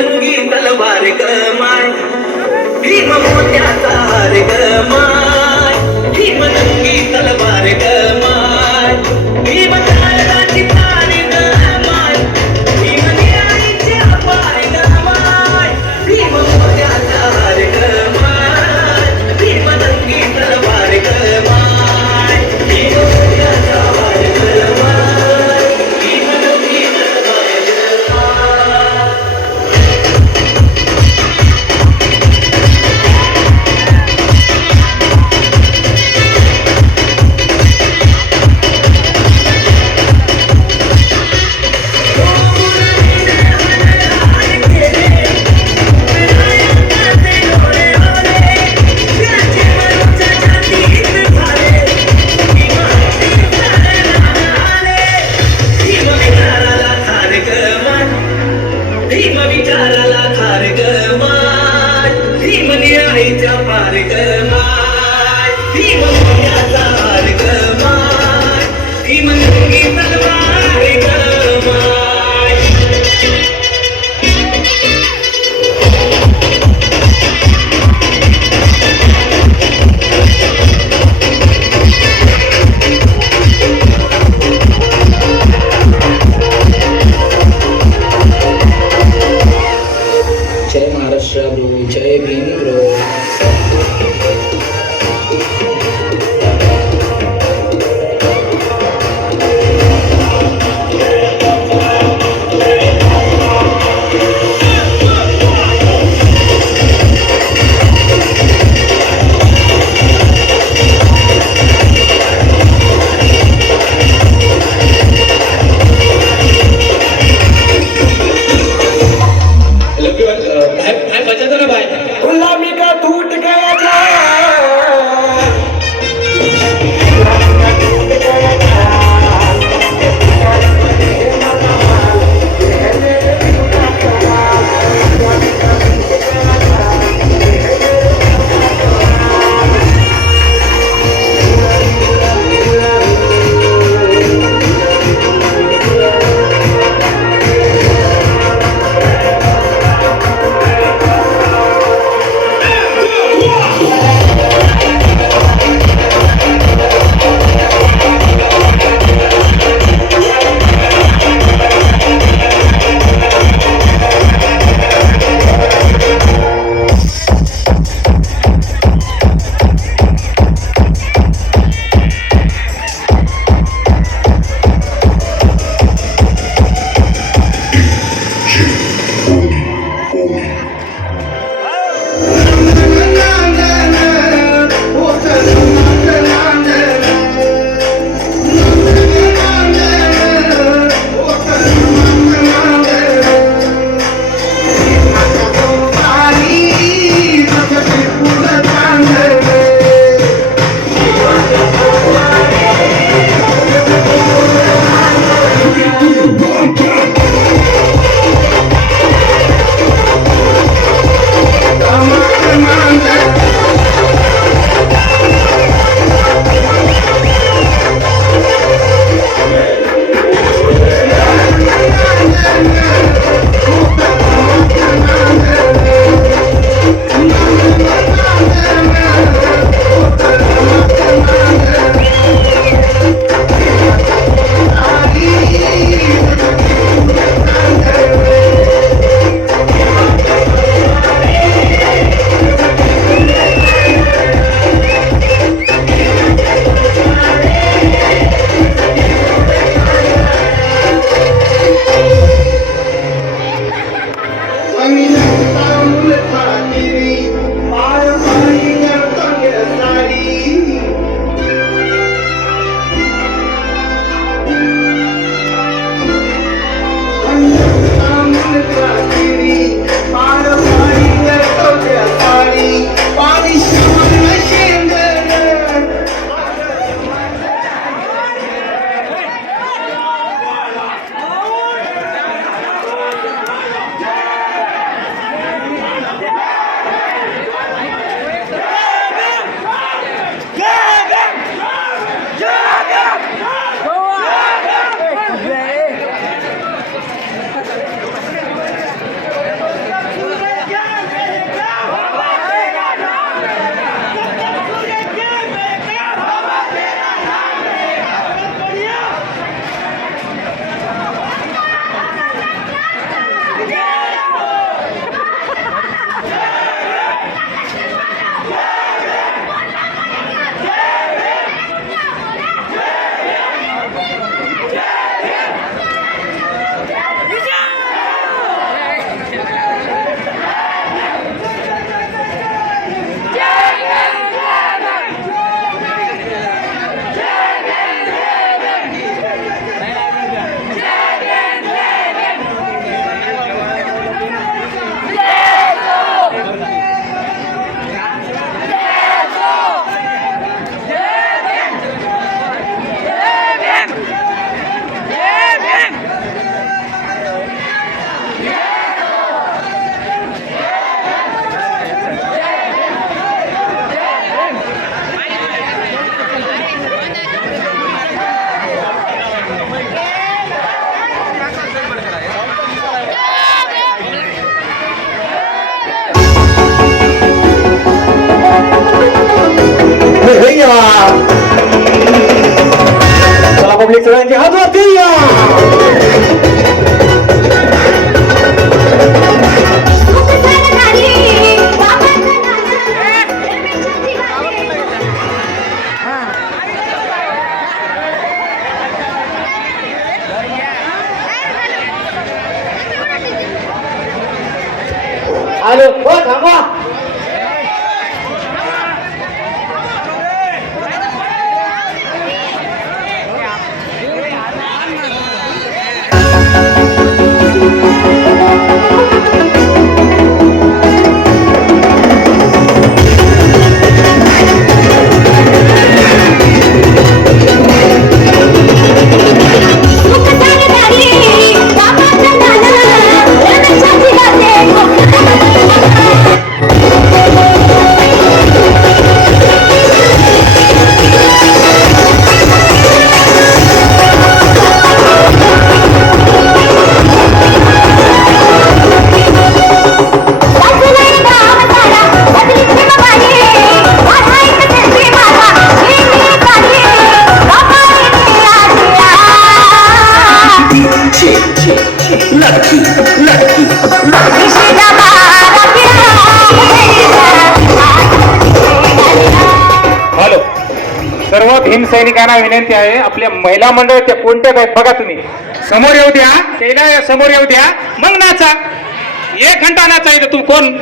भीमनंगी तलवार ग माय, भीम मोत्याचा हार ग माय, भीमनंगी तलवार ग माय, भीम तारकाची तार ग माय, भीम न्यायीच्या पाय ग माय, भीम मोत्याचा हार ग माय, भीमनंगी तलवार ग माय, भीम मोत्याचा हार ग माय, भीमनंगी तलवार ग माय. भीम विचाराला खार ग माय, भीम न्यायीच्या पार ग माय, भीम मोत्याचा हार ग माय, भीम नंगी तलवार ग माय. जय महाराष्ट्र ब्रो, जय भीम ब्रो. भाई बचा ना भाई. गुलामी का टूट गया था, अरे हैया चला पब्लिक सगळ्यांची हात वरती या आलो हो थांबा हॅलो सर्व भीम सैनिकांना विनंती आहे आपल्या महिला मंडळ त्या कोणत्या आहेत बघा तुम्ही समोर येऊ द्या त्याला समोर येऊ द्या मग नाचा 1 घंटा नाचा इथं तू कोण